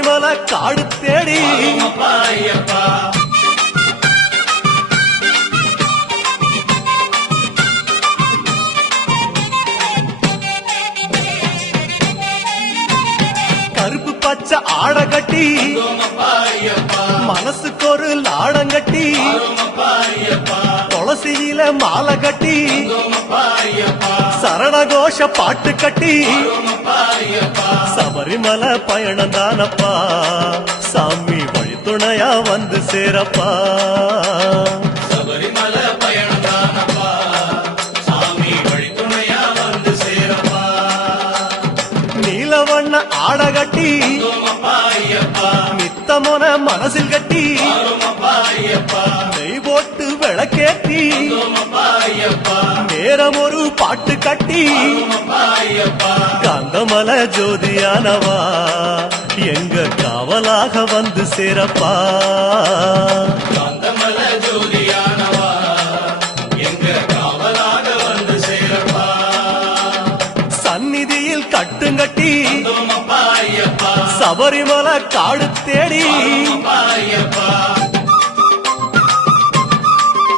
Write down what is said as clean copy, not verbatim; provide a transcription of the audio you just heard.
சபரிமலை காடு தேடி கருப்பு பச்சை ஆட கட்டி மனசுக்கு ஒரு லாடங்கட்டி துளசியில மாலை கட்டி சரணகோஷ பாட்டு கட்டி சபரிமலை பயணம் தானப்பா சாமி வழித்துணையா வந்து சேரப்பா சபரிமலை பயணம் தானப்பா சாமி வழித்துணையா வந்து சேரப்பா நீலவண்ண ஆட கட்டி நித்தமோன மனசில் கட்டி நெய் போட்டு விளக்கேத்தி நேரம் ஒரு பாட்டு கட்டி காந்தமல ஜோதியானவா எங்க காவலாக வந்து சேரப்பா காந்தமல ஜோதியானவா எங்க காவலாக வந்து சேரப்பா சந்நிதியில் கட்டுங்கட்டி சபரிமலை காடு தேடி